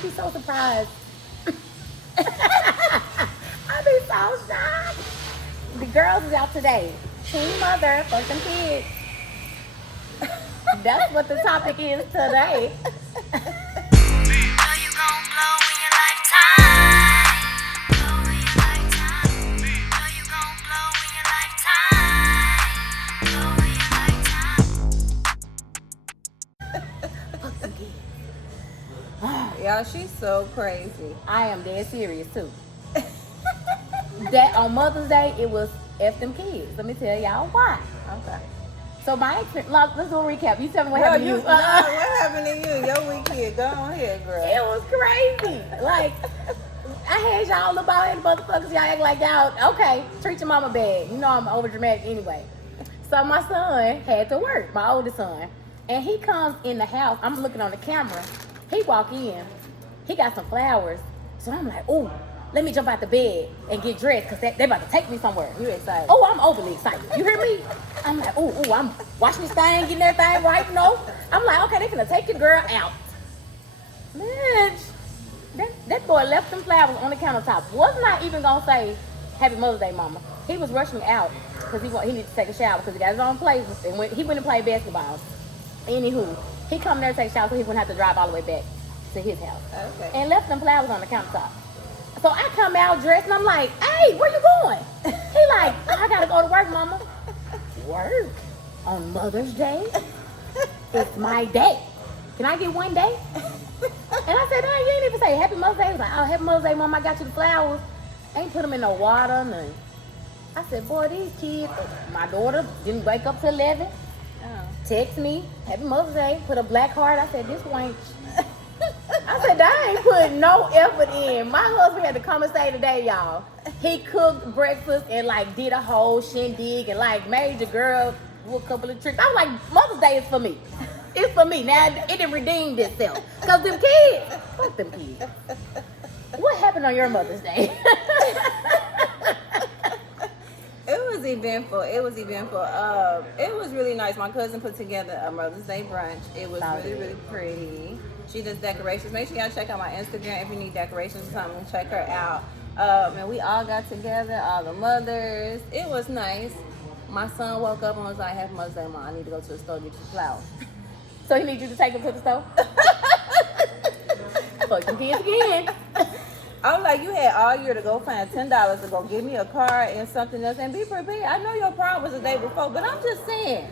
I'd be so surprised. I'd be so shocked. The girls is out today. Teen mother for some kids. That's what the topic is today. Y'all, she's so crazy. I am dead serious too. That on Mother's Day, it was F them kids. Let me tell y'all why. Okay. So my experience, let's do a recap. You tell me what happened to you. What happened to you? Your weekend. Go on here, girl. It was crazy. Like, I had y'all about it, motherfuckers. Y'all act like y'all, okay, treat your mama bad. You know I'm over dramatic anyway. So my son had to work, my oldest son. And he comes in the house. I'm looking on the camera. He walk in. He got some flowers. So I'm like, ooh, let me jump out the bed and get dressed because they about to take me somewhere. You excited? Oh, I'm overly excited. You hear me? I'm like, ooh, I'm washing this thing, getting everything right, you know? I'm like, okay, they finna take your girl out. Man, that boy left them flowers on the countertop. Was not even gonna say, Happy Mother's Day, Mama. He was rushing me out because he needed to take a shower because he got his own place. And he went and played basketball. Anywho, he come there to take a shower so he wouldn't have to drive all the way back to his house. Okay. And left them flowers on the countertop. So I come out dressed and I'm like, hey, where you going? He like, I gotta go to work, Mama. Work? On Mother's Day? It's my day. Can I get one day? And I said, you ain't even say Happy Mother's Day. He was like, oh, Happy Mother's Day, Mom. I got you the flowers. Ain't put them in no water, nothing. I said, boy, these kids, my daughter didn't wake up till 11. Text me, Happy Mother's Day, put a black heart. I said, this wench. I said, I ain't putting no effort in. My husband had to come and say today, y'all. He cooked breakfast and like did a whole shindig and like made the girl do a couple of tricks. I was like, Mother's Day is for me. It's for me. Now it done redeemed itself. Cause them kids, fuck them kids. What happened on your Mother's Day? It was eventful. It was really nice. My cousin put together a Mother's Day brunch. It was really pretty. She does decorations. Make sure y'all check out my Instagram if you need decorations or something. Check her out. And we all got together, all the mothers. It was nice. My son woke up and was like, Happy Mother's Day, Mom. I need to go to the store and get you flowers. So he needs you to take him to the store? Fucking kids again. I was like, you had all year to go find $10 to go give me a car and something else and be prepared. I know your prom was the day before, but I'm just saying.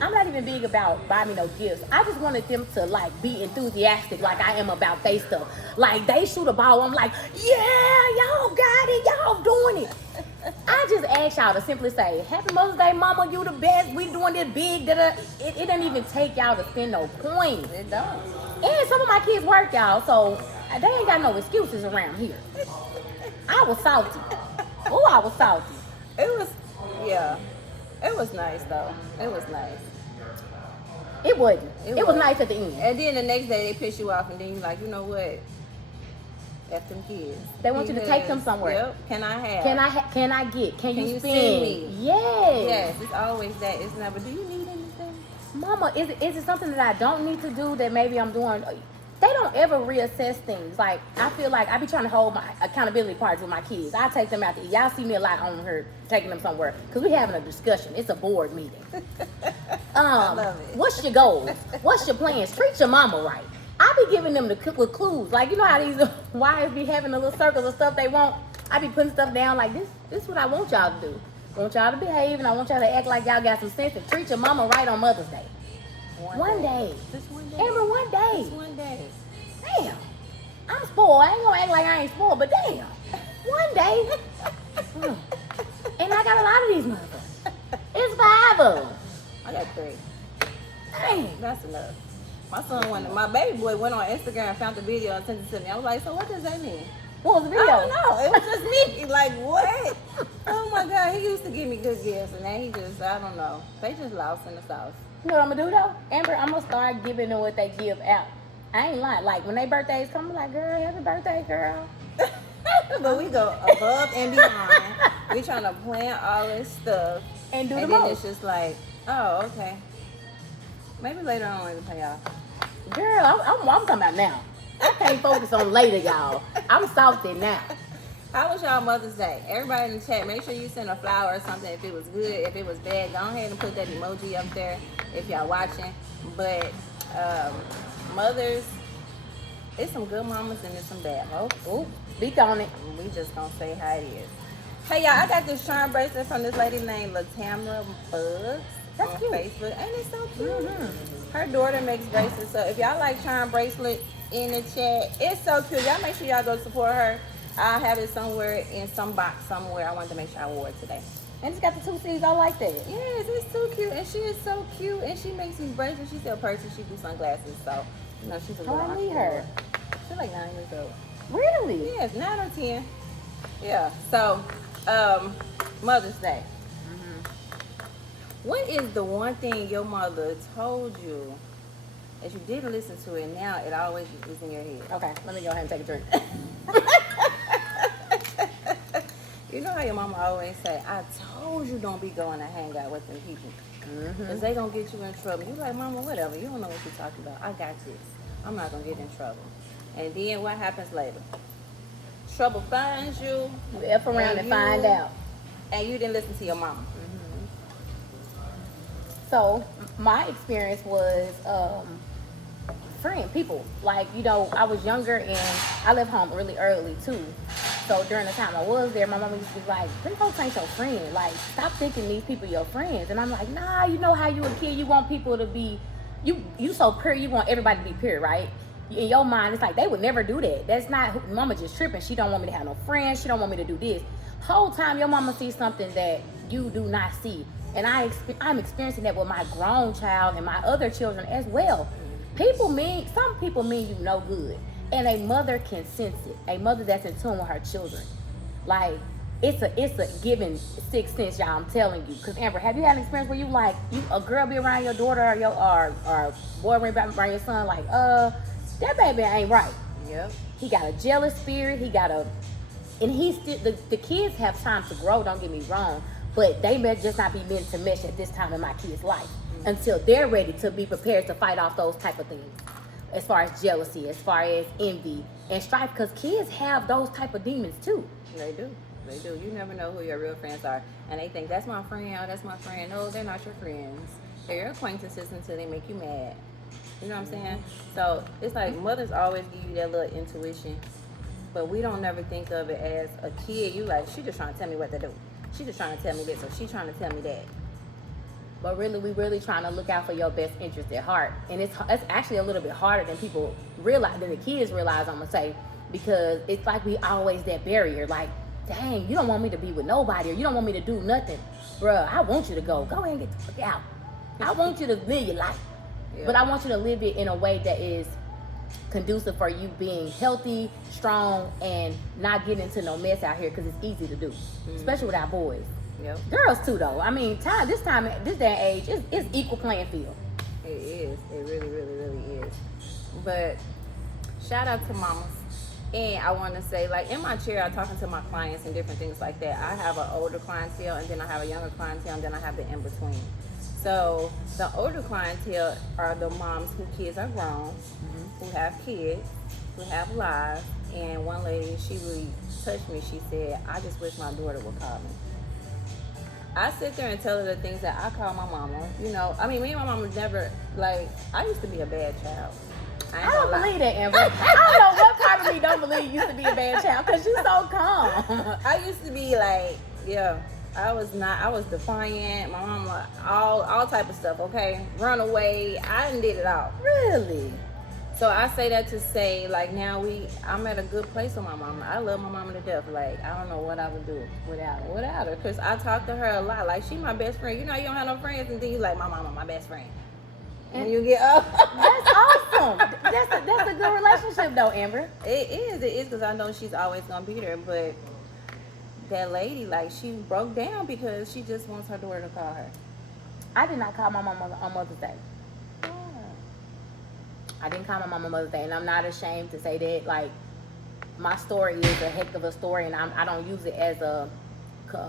I'm not even big about buying me no gifts. I just wanted them to like be enthusiastic like I am about they stuff. Like they shoot a ball, I'm like, yeah, y'all got it, y'all doing it. I just asked y'all to simply say, Happy Mother's Day, Mama, you the best. We doing this big. It doesn't even take y'all to spend no coins. It don't. And some of my kids work, y'all, so they ain't got no excuses around here. I was salty. Oh, I was salty. It was nice though. It was nice. It wasn't. It was nice at the end. And then the next day they piss you off and then you're like, you know what? F them kids. They want you to take them somewhere. Yep. Can I have? Can you spend? Send me? Yes. Yes, it's always that. It's never, do you need anything? Mama, is it something that I don't need to do that maybe I'm doing? They don't ever reassess things. Like, I feel like I be trying to hold my accountability parts with my kids. I take them out to eat. Y'all see me a lot on her taking them somewhere because we having a discussion. It's a board meeting. I love it. What's your goals? What's your plans? Treat your mama right. I be giving them the clues. Like, you know how these wives be having the little circles of stuff they want? I be putting stuff down like this is what I want y'all to do. I want y'all to behave and I want y'all to act like y'all got some sense and treat your mama right on Mother's Day. One day. Just one day. Amber, one day. Just one day. Damn. I'm spoiled. I ain't gonna act like I ain't spoiled, but damn. One day. And I got a lot of these mothers. It's 5 of them. I got 3. Dang. That's enough. My baby boy went on Instagram and found the video and sent it to me. I was like, so what does that mean? What was the video? I don't know. It was just me. Like, what? Oh my God. He used to give me good gifts and then he just, I don't know. They just lost in the sauce. You know what I'm gonna do though? Amber, I'm gonna start giving them what they give out. I ain't lying. Like when their birthdays come, I'm like, girl, happy birthday, girl. But we go above and beyond. We trying to plan all this stuff. And do the And then most. it's just like, oh, okay. Maybe later on we can pay off. Girl, I'm talking about now. I can't focus on later, y'all. I'm salty now. How was y'all Mother's Day? Everybody in the chat, make sure you send a flower or something if it was good. If it was bad, go ahead and put that emoji up there if y'all watching. But mothers, it's some good mamas and there's some bad. Oh, speak on it. We just gonna say how it is. Hey y'all, I got this charm bracelet from this lady named Latamra Bugs on Facebook. Ain't it so cute? Mm-hmm. Her daughter makes bracelets, so if y'all like charm bracelet in the chat, it's so cute. Y'all make sure y'all go support her. I'll have it somewhere in some box somewhere. I wanted to make sure I wore it today. And it's got the 2 C's. I like that. Yes, it's so cute, and she is so cute, and she makes these bracelets. She sells purses, she do sunglasses, so you know she's a little. I need her. She's like 9 years old. Really? Yes, 9 or 10. Yeah. So, Mother's Day. What is the one thing your mother told you that you didn't listen to it, now it always is in your head? Okay, let me go ahead and take a drink. You know how your mama always say, I told you don't be going to hang out with them people. Because they going to get you in trouble. You like, mama, whatever. You don't know what you're talking about. I got this. I'm not going to get in trouble. And then what happens later? Trouble finds you. You F around and find out. And you didn't listen to your mama. So my experience was friend people. Like, you know, I was younger and I left home really early too. So during the time I was there, my mama used to be like, them folks ain't your friend. Like, stop thinking these people your friends. And I'm like, nah, you know how you a kid, you want people to be, you so pure, you want everybody to be pure, right? In your mind, it's like, they would never do that. That's not, mama just tripping. She don't want me to have no friends. She don't want me to do this. Whole time your mama sees something that you do not see. And I'm experiencing that with my grown child and my other children as well. Some people mean you no good. And a mother can sense it. A mother that's in tune with her children. Like, it's a given sixth sense, y'all, I'm telling you. Because Amber, have you had an experience where a girl be around your daughter or boy around your son, like, that baby ain't right. Yep. He got a jealous spirit. And he's still, the kids have time to grow, don't get me wrong. But they may just not be meant to mesh at this time in my kid's life until they're ready to be prepared to fight off those type of things. As far as jealousy, as far as envy and strife, because kids have those type of demons too. They do. You never know who your real friends are. And they think, that's my friend, oh, that's my friend. No, they're not your friends. They're your acquaintances until they make you mad. You know what I'm saying? So it's like mothers always give you that little intuition, but we don't never think of it as a kid. You like, she just trying to tell me what to do. She just trying to tell me this, or she trying to tell me that. But really, we really trying to look out for your best interest at heart. And it's actually a little bit harder than people realize, than the kids realize, I'm gonna say, because it's like we always that barrier. Like, dang, you don't want me to be with nobody, or you don't want me to do nothing. Bruh, I want you to go. Go ahead and get the fuck out. I want you to live your life. Yeah. But I want you to live it in a way that is conducive for you being healthy, strong, and not getting into no mess out here, because it's easy to do, especially with our boys. Yep. Girls too, though. I mean, this day and age, it's equal playing field. It is. It really, really, really is. But shout out to mamas. And I want to say, like, in my chair, I'm talking to my clients and different things like that. I have an older clientele, and then I have a younger clientele, and then I have the in between. So the older clientele are the moms whose kids are grown, who have kids, who have lives. And one lady, she really touched me. She said, I just wish my daughter would call me. I sit there and tell her the things that I call my mama. You know, I mean, me and my mama never, like, I used to be a bad child. I don't believe that, Amber. I don't know what part of me don't believe you used to be a bad child, because you're so calm. I used to be like, yeah, I was defiant. My mama, all type of stuff, okay? Run away. I done did it all. Really? So I say that to say, like, now I'm at a good place with my mama. I love my mama to death. Like, I don't know what I would do without her. Because I talk to her a lot. Like, she my best friend. You know, you don't have no friends, and then you like, my mama, my best friend. And you get up. That's awesome. That's a good relationship, though, Amber. It is, because I know she's always going to be there. But that lady, like, she broke down because she just wants her daughter to call her. I did not call my mama on Mother's Day. I didn't call my mama Mother's Day, and I'm not ashamed to say that. Like, my story is a heck of a story, and I don't use it as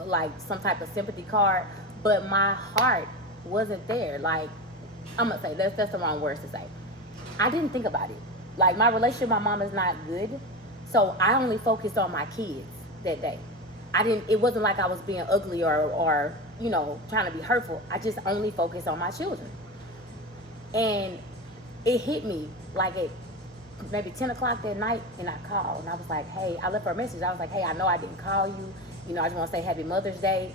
like some type of sympathy card, but my heart wasn't there. Like, I'm gonna say that's the wrong words to say. I didn't think about it. Like, my relationship with my mom is not good, so I only focused on my kids that day. It wasn't like I was being ugly or trying to be hurtful. I just only focused on my children. And it hit me like at maybe 10 o'clock that night, and I called, and I was like, hey, I left her a message. I was like, hey, I know I didn't call you. I just want to say Happy Mother's Day,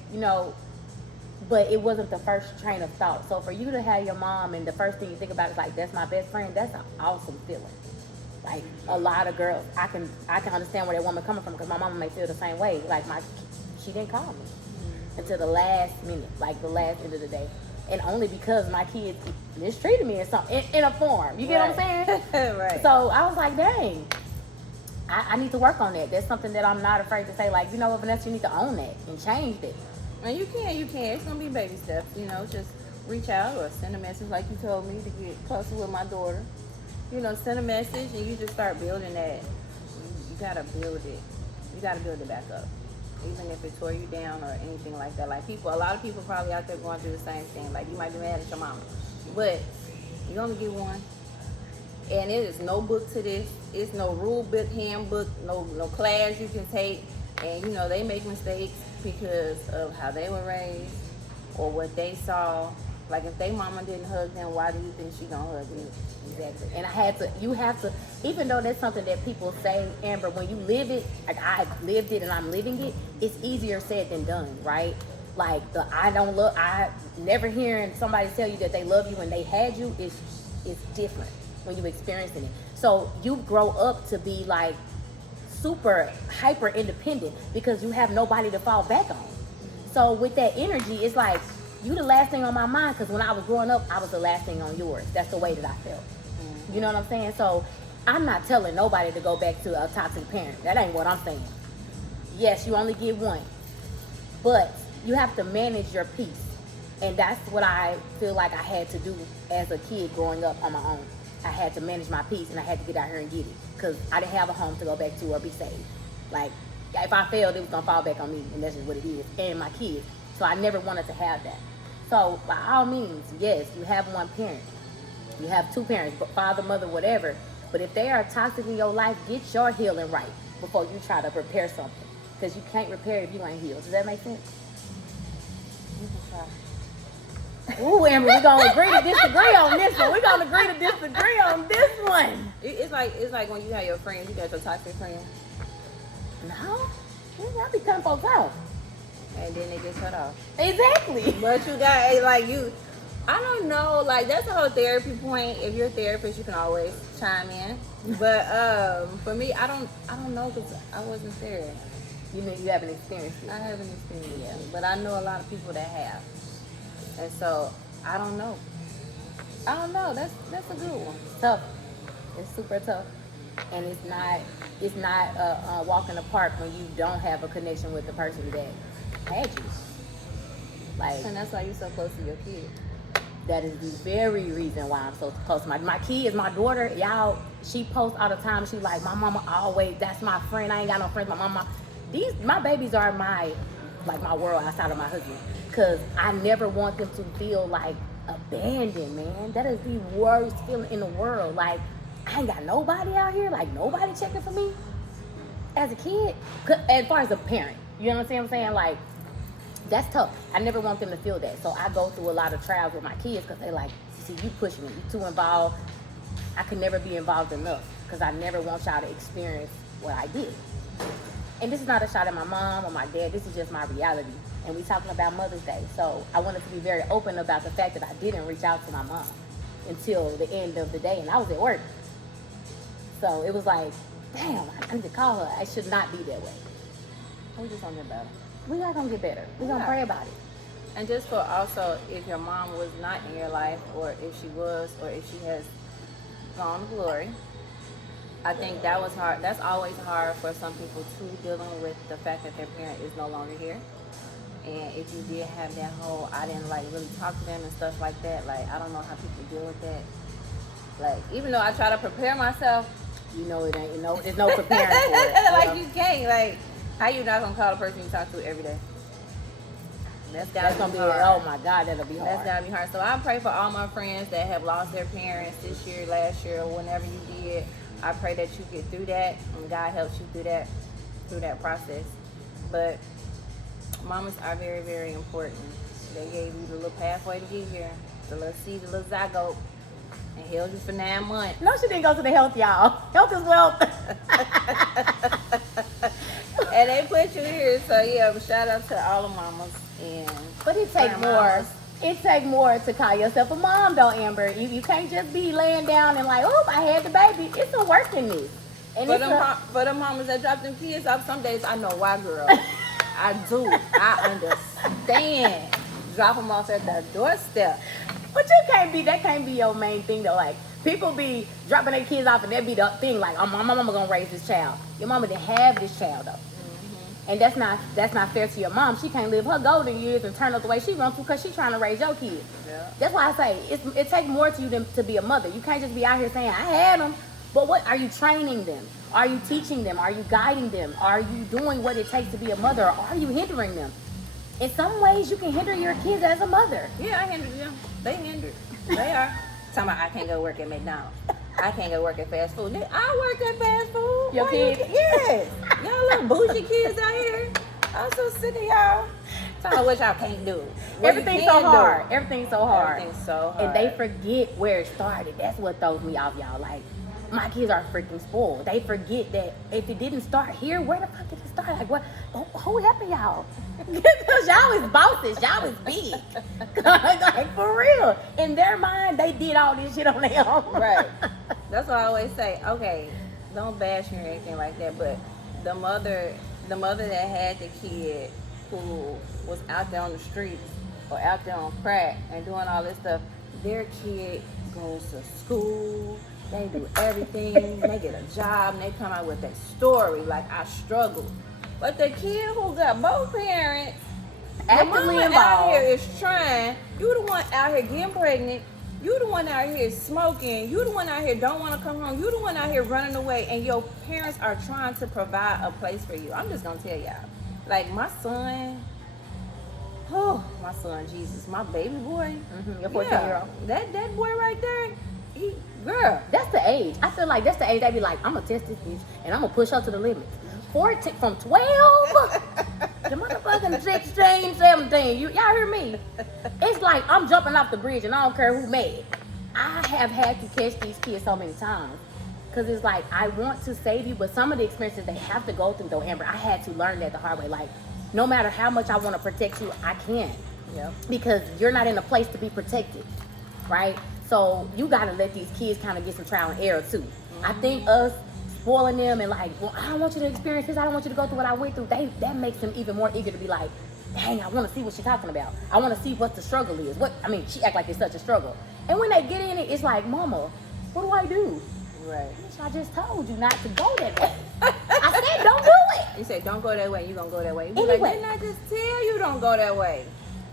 but it wasn't the first train of thought. So for you to have your mom and the first thing you think about is like, that's my best friend, that's an awesome feeling. Like, a lot of girls, I can understand where that woman coming from, because my mama may feel the same way. Like, she didn't call me until the last minute, like the last end of the day. And only because my kids mistreated me in a form. You get what I'm saying? Right. So I was like, dang, I need to work on that. That's something that I'm not afraid to say, like, what, Vanessa, you need to own that and change that. And you can. It's going to be baby steps, just reach out or send a message like you told me to get closer with my daughter. Send a message and you just start building that. You got to build it. You got to build it back up. Even if it tore you down or anything like that. Like, a lot of people probably out there going through the same thing. Like, you might be mad at your mama, but you only get one. And it is no book to this. It's no rule book, handbook, no class you can take. And they make mistakes because of how they were raised or what they saw. Like, if they mama didn't hug them, why do you think she gonna hug you? Exactly. And you have to, even though that's something that people say, Amber, when you live it, like I've lived it and I'm living it, it's easier said than done, right? Like, I never hearing somebody tell you that they love you when they had you is different when you're experiencing it. So you grow up to be like super hyper independent because you have nobody to fall back on. So with that energy, it's like, you the last thing on my mind, because when I was growing up, I was the last thing on yours. That's the way that I felt. Mm-hmm. You know what I'm saying? So I'm not telling nobody to go back to a toxic parent. That ain't what I'm saying. Yes, you only get one, but you have to manage your peace. And that's what I feel like I had to do as a kid growing up on my own. I had to manage my peace, and I had to get out here and get it, because I didn't have a home to go back to or be saved. Like, if I failed, it was going to fall back on me, and that's just what it is, and my kids. So I never wanted to have that. So by all means, yes, you have one parent. You have two parents, father, mother, whatever. But if they are toxic in your life, get your healing right before you try to repair something. Because you can't repair if you ain't healed. Does that make sense? You can try. Ooh, Amber, we're going to agree to disagree on this one. We're going to agree to disagree on this one. It's like when you have your friends, you got your toxic friend. No. I be cutting folks off. And then they get cut off. Exactly. But you got, I don't know, that's a whole therapy point. If you're a therapist, you can always chime in. But for me, I don't know, because I wasn't there. You mean you haven't experienced it? I haven't experienced it, but I know a lot of people that have. And so, I don't know. That's a good one. Tough. It's super tough. And it's not a walk in the park when you don't have a connection with the person that had you. And that's why you're so close to your kid. That is the very reason why I'm so close to my kids. My daughter, y'all, she posts all the time. She like, my mama always, that's my friend. I ain't got no friends. My babies are my world outside of my husband. Because I never want them to feel like abandoned, man. That is the worst feeling in the world. Like, I ain't got nobody out here. Like, nobody checking for me as a kid. As far as a parent. You know what I'm saying? Like, that's tough. I never want them to feel that. So I go through a lot of trials with my kids because they like, see, you push me. You too involved. I could never be involved enough because I never want y'all to experience what I did. And this is not a shot at my mom or my dad. This is just my reality. And we talking about Mother's Day. So I wanted to be very open about the fact that I didn't reach out to my mom until the end of the day. And I was at work. So it was like, damn, I need to call her. I should not be that way. We just gonna get better. We are gonna get better. We're gonna pray about it. And just for also, if your mom was not in your life, or if she was, or if she has gone to glory, I think that was hard. That's always hard for some people too, dealing with the fact that their parent is no longer here. And if you did have that whole, I didn't really talk to them and stuff like that. Like, I don't know how people deal with that. Like, even though I try to prepare myself, it ain't, there's no preparing for it. You can't, how you not gonna call the person you talk to every day? That's gonna be hard. oh my God, that'll be hard. That's gotta be hard. So I pray for all my friends that have lost their parents this year, last year, or whenever you did. I pray that you get through that and God helps you through that process. But mamas are very, very important. They gave you the little pathway to get here, the little seed, the little zygote, and held you for 9 months. No, she didn't go to the health, y'all. Health is wealth. And they put you here, so yeah, but shout out to all the mamas. But it take more. Mamas. It take more to call yourself a mom, though, Amber. You can't just be laying down and like, oh, I had the baby. It's some work in this. And For the mamas that drop them kids off, some days I know why, girl. I do. I understand. Drop them off at the doorstep. But that can't be your main thing, though. Like, people be dropping their kids off and that be the thing, like, oh, my mama gonna raise this child. Your mama didn't have this child, though. And that's not fair to your mom. She can't live her golden years and turn up the way she wants to because she's trying to raise your kids. Yeah. That's why I say it takes more to you than to be a mother. You can't just be out here saying, I had them. But what are you training them? Are you teaching them? Are you guiding them? Are you doing what it takes to be a mother? Or are you hindering them? In some ways, you can hinder your kids as a mother. Yeah, I hindered them. They hindered. They are. Talking about I can't go work at McDonald's. I can't go work at fast food. Nigga, I work at fast food. Your kids? Yes. Y'all little bougie kids out here. I'm so sick of y'all. Talking about what y'all can't do. Everything's so hard. Everything's so hard. Everything's so hard. And they forget where it started. That's what throws me off, y'all. Like, my kids are freaking spoiled. They forget that if it didn't start here, where the fuck did it start? Like, what? Who helping y'all? Because y'all is bosses. Y'all is big. Like, for real. In their mind, they did all this shit on their own. Right. That's what I always say. Okay, don't bash me or anything like that, but the mother that had the kid who was out there on the streets or out there on crack and doing all this stuff, their kid goes to school, they do everything, they get a job, and they come out with a story like, I struggled. But the kid who got both parents, Actively the mama involved. out here is trying, you the one out here getting pregnant, you the one out here smoking, you the one out here don't want to come home, you the one out here running away, and your parents are trying to provide a place for you. I'm just gonna tell y'all, like my son, Jesus, my baby boy, Your 14-year-old. That boy right there, girl. That's the age. I feel like that's the age they be like, I'm gonna test this bitch and I'm gonna push her to the limit. 14 from 12 the motherfucking 16, 17. Y'all hear me? It's like I'm jumping off the bridge and I don't care who mad. I have had to catch these kids so many times. Cause it's like I want to save you, but some of the experiences they have to go through though, Amber, I had to learn that the hard way. Like, no matter how much I want to protect you, I can't. Yep. Because you're not in a place to be protected. Right? So you gotta let these kids kind of get some trial and error too. I think us spoiling them and like, well, I don't want you to experience this, I don't want you to go through what I went through, that makes them even more eager to be like, dang, I want to see what she's talking about. I want to see what the struggle is. She act like it's such a struggle. And when they get in it, it's like, mama, what do I do? Right. Bitch, I just told you not to go that way. I said don't do it. You say don't go that way, you gonna go that way. You be Anyway. like, didn't I just tell you don't go that way?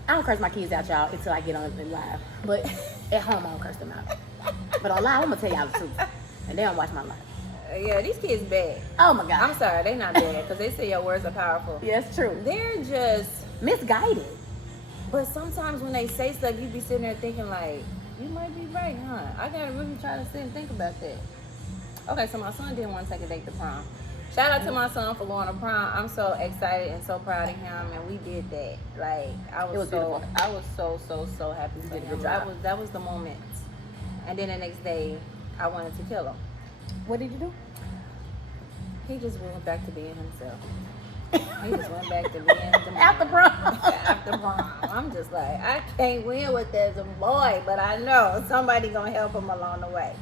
I don't curse my kids out, y'all, until I get on the live. But at home, I don't curse them out. But on live, I'm going to tell y'all the truth. And they don't watch my live. Yeah, these kids bad. Oh, my God. I'm sorry, they not bad because they say your words are powerful. Yeah, it's true. They're just Misguided. But sometimes when they say stuff, you be sitting there thinking like, you might be right, huh? I gotta really try to sit and think about that. Okay, so my son didn't want to take a date to prom. Shout out to my son for going to prom. I'm so excited and so proud of him, and we did that. Like I was so happy for him. That was the moment. And then the next day, I wanted to kill him. What did you do? He just went back to being himself. He just went back to being the After prom. After prom. I'm just like, I can't win with this boy, but I know somebody gonna help him along the way.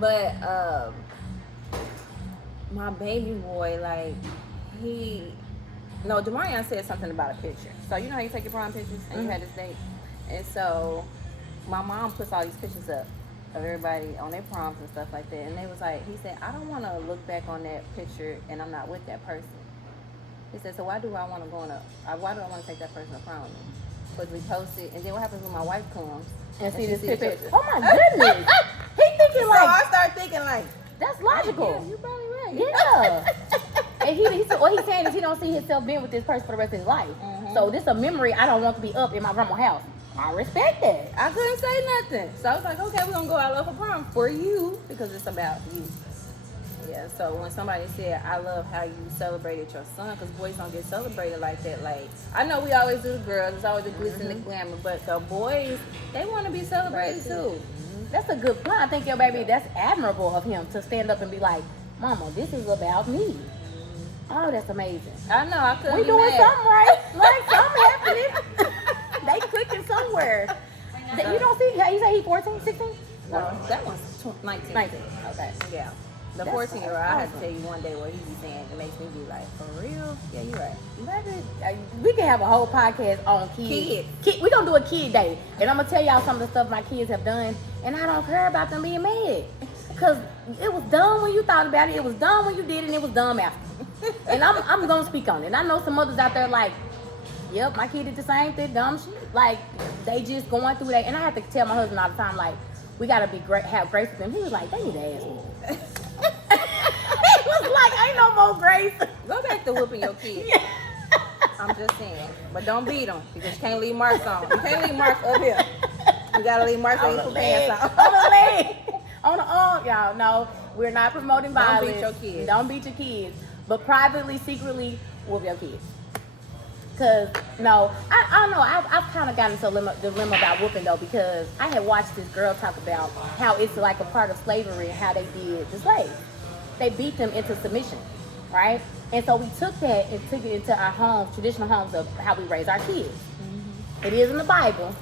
But my baby boy, like Demarion said something about a picture. So you know how you take your prom pictures and you had this date? And so my mom puts all these pictures up of everybody on their proms and stuff like that. And they was like, he said, I don't want to look back on that picture and I'm not with that person. He said, so why do I want to take that person to prom with me? But we post it, and then what happens when my wife comes And see this the picture. Oh my goodness. He thinking So like, I start thinking like, that's logical. yeah, you're probably right. Yeah. And what he's saying is he don't see himself being with this person for the rest of his life. So this a memory I don't want to be up in my grandma's house. I respect that. I couldn't say nothing. So I was like, okay, we're going to go out for prom for you because it's about you. Yeah, so when somebody said, I love how you celebrated your son, because boys don't get celebrated like that. Like, I know we always do the girls, it's always the glitz and the glamour, but the boys, they want to be celebrated too. That's a good point. I think your baby, that's admirable of him to stand up and be like, Mama, this is about me. Oh, that's amazing. I know, I couldn't We be doing mad. something right. Like, something happening. They clicking somewhere. You don't see, you say he 14, 16? No, that one's 19. 19, okay. Yeah. The That's 14-year-old, I had to awesome. tell you one day what he be saying. It makes me be like, for real? Yeah, you're right. Baby, we can have a whole podcast on kids. We're going to do a kid day. And I'm going to tell y'all some of the stuff my kids have done. And I don't care about them being mad. Because it was dumb when you thought about it. It was dumb when you did it. And it was dumb after. And I'm going to speak on it. And I know some mothers out there like, yep, my kid did the same thing, dumb shit. Like, they just going through that. And I have to tell my husband all the time, like, we got to be great, have grace with them. He was like, they need to ask me. He was like, ain't no more grace. Go back to whooping your kids. Yeah. I'm just saying. But don't beat them because you can't leave marks on. You can't leave marks up here. You got to leave marks on your pants on. On the leg. On the arm. Y'all, no, we're not promoting violence. Don't beat your kids. Don't beat your kids. But privately, secretly, whoop your kids. Because, no, I don't know. I've kind of gotten into a dilemma about whooping, though, because I had watched this girl talk about how it's like a part of slavery and how they did the slaves. They beat them into submission, right? And so we took that and took it into our homes, traditional homes of how we raise our kids. Mm-hmm. It is in the Bible.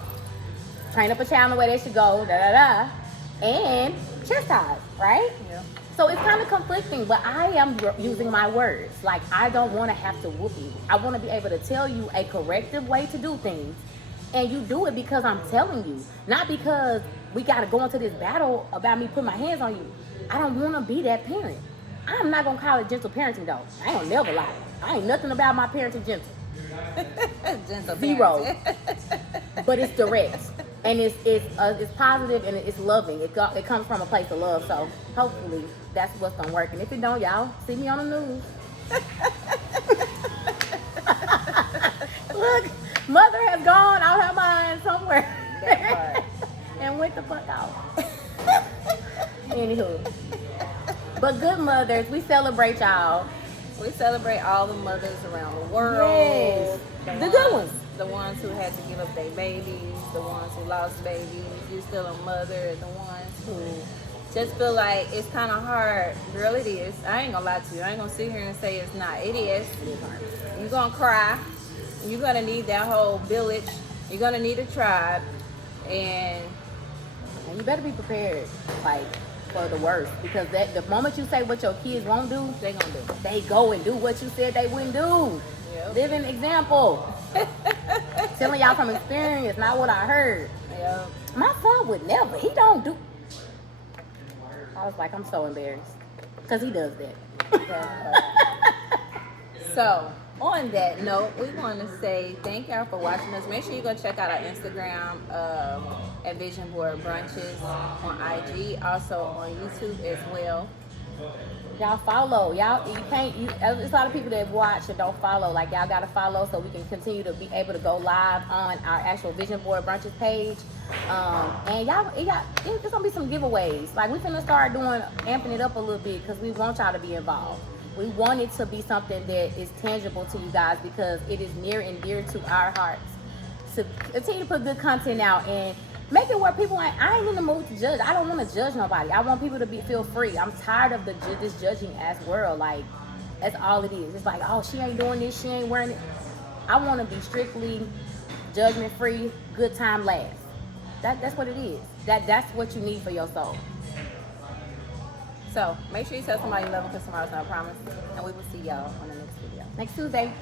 Train up a child in the way they should go, da-da-da, and chastise, right? Yeah. So it's kind of conflicting, but I am using my words. Like, I don't want to have to whoop you. I want to be able to tell you a corrective way to do things. And you do it because I'm telling you. Not because we got to go into this battle about me putting my hands on you. I don't want to be that parent. I'm not going to call it gentle parenting, though. I ain't never lie. I ain't nothing about my parenting gentle. Gentle Zero. parenting. But it's direct. And it's positive and it's loving. It comes from a place of love. So hopefully that's what's gonna work. And if it don't, y'all see me on the news. Look, mother has gone out her mind somewhere. That part. And went the fuck out. Anywho. But good mothers, we celebrate y'all. We celebrate all the mothers around the world. Yes. The good ones. The ones who had to give up their babies, the ones who lost babies, you're still a mother, the ones who just feel like it's kind of hard. Girl, it is. I ain't gonna lie to you. I ain't gonna sit here and say it's not. It is. You're gonna cry. You're gonna need that whole village. You're gonna need a tribe. And you better be prepared, like, for the worst. Because the moment you say what your kids won't do, they gonna do. They go and do what you said they wouldn't do. Yep. Living example. Telling y'all from experience, not what I heard. Yep. My son would never. He don't do. I was like, I'm so embarrassed. Because he does that. So, on that note, we want to say thank y'all for watching us. Make sure you go check out our Instagram at Vision Board Brunches on IG, also on YouTube as well. Y'all follow. Y'all, you can't, there's a lot of people that watch and don't follow. Like, y'all got to follow so we can continue to be able to go live on our actual Vision Board Brunches page. And y'all, there's going to be some giveaways. Like, we finna start amping it up a little bit because we want y'all to be involved. We want it to be something that is tangible to you guys because it is near and dear to our hearts. To continue to put good content out and make it where people I ain't in the mood to judge. I don't want to judge nobody. I want people to feel free. I'm tired of this judging ass world. Like, that's all it is. It's like, oh, she ain't doing this, she ain't wearing it. I want to be strictly judgment free, good time last. That's what it is. That's what you need for your soul. So make sure you tell somebody you love them because tomorrow's not a promise. And we will see y'all on the next video. Next Tuesday.